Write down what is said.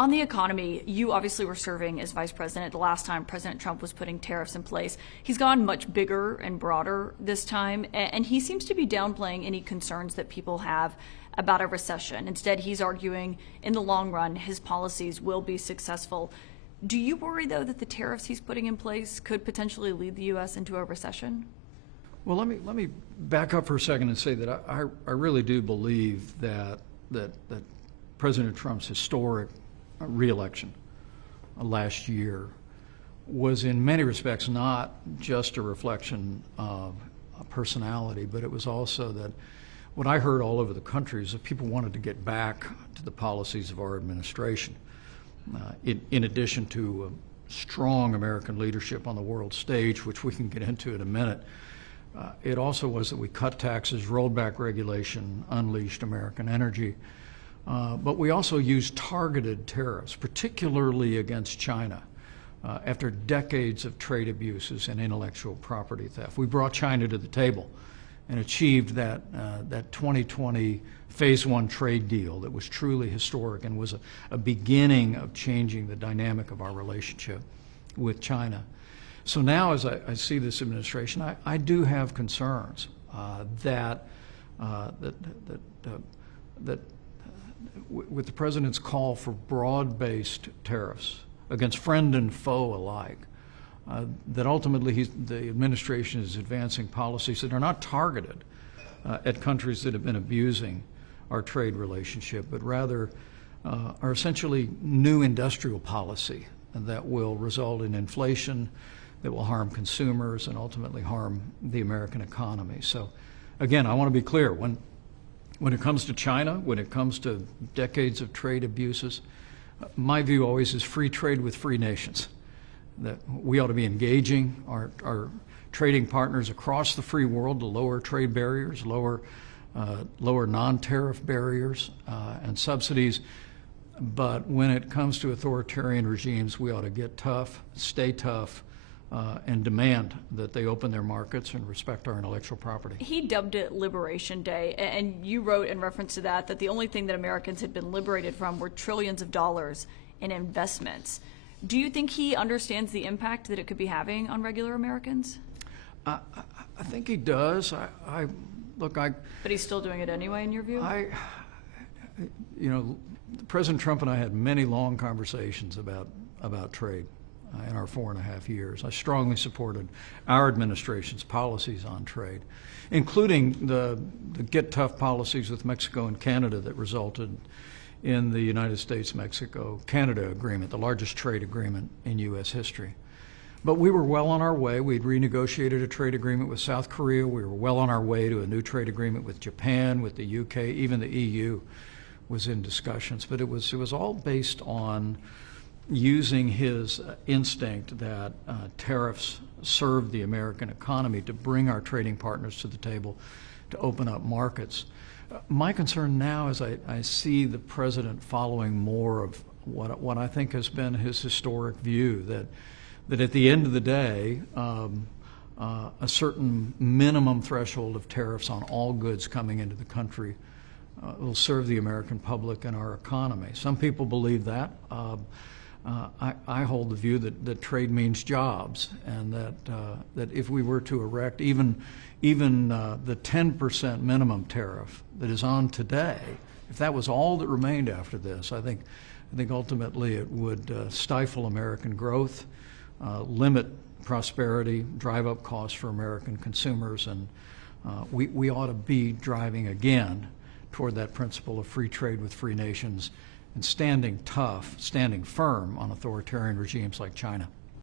On the economy, you obviously were serving as vice president the last time President Trump was putting tariffs in place. He's gone much bigger and broader this time, and he seems to be downplaying any concerns that people have about a recession. Instead, he's arguing in the long run, his policies will be successful. Do you worry, though, that the tariffs he's putting in place could potentially lead the U.S. into a recession? Well, let me back up for a second and say that I really do believe that President Trump's historic re-election last year was in many respects not just a reflection of a personality, but it was also that what I heard all over the country is that people wanted to get back to the policies of our administration. In addition to strong American leadership on the world stage, which we can get into in a minute, it also was that we cut taxes, rolled back regulation, unleashed American energy. But we also used targeted tariffs, particularly against China, after decades of trade abuses and intellectual property theft. We brought China to the table and achieved that 2020 Phase 1 trade deal that was truly historic and was a beginning of changing the dynamic of our relationship with China. So now, as I see this administration, I do have concerns that with the president's call for broad-based tariffs against friend and foe alike, that ultimately the administration is advancing policies that are not targeted at countries that have been abusing our trade relationship, but rather are essentially new industrial policy that will result in inflation, that will harm consumers, and ultimately harm the American economy. So, again, I want to be clear. When it comes to China, when it comes to decades of trade abuses, my view always is free trade with free nations. That we ought to be engaging our trading partners across the free world to lower trade barriers, lower non-tariff barriers and subsidies. But when it comes to authoritarian regimes, we ought to get tough, stay tough, and demand that they open their markets and respect our intellectual property. He dubbed it Liberation Day, and you wrote in reference to that the only thing that Americans had been liberated from were trillions of dollars in investments. Do you think he understands the impact that it could be having on regular Americans? I think he does. But he's still doing it anyway, in your view? President Trump and I had many long conversations about trade in our 4.5 years. I strongly supported our administration's policies on trade, including the get tough policies with Mexico and Canada that resulted in the United States-Mexico-Canada agreement, the largest trade agreement in U.S. history. But we were well on our way. We'd renegotiated a trade agreement with South Korea. We were well on our way to a new trade agreement with Japan, with the UK, even the EU was in discussions. But it was all based on using his instinct that tariffs serve the American economy to bring our trading partners to the table to open up markets. My concern now is I see the president following more of what I think has been his historic view, that at the end of the day, a certain minimum threshold of tariffs on all goods coming into the country will serve the American public and our economy. Some people believe that. I hold the view that trade means jobs, and that if we were to erect even the 10% minimum tariff that is on today, if that was all that remained after this, I think ultimately it would stifle American growth, limit prosperity, drive up costs for American consumers, and we ought to be driving again toward that principle of free trade with free nations and standing firm on authoritarian regimes like China.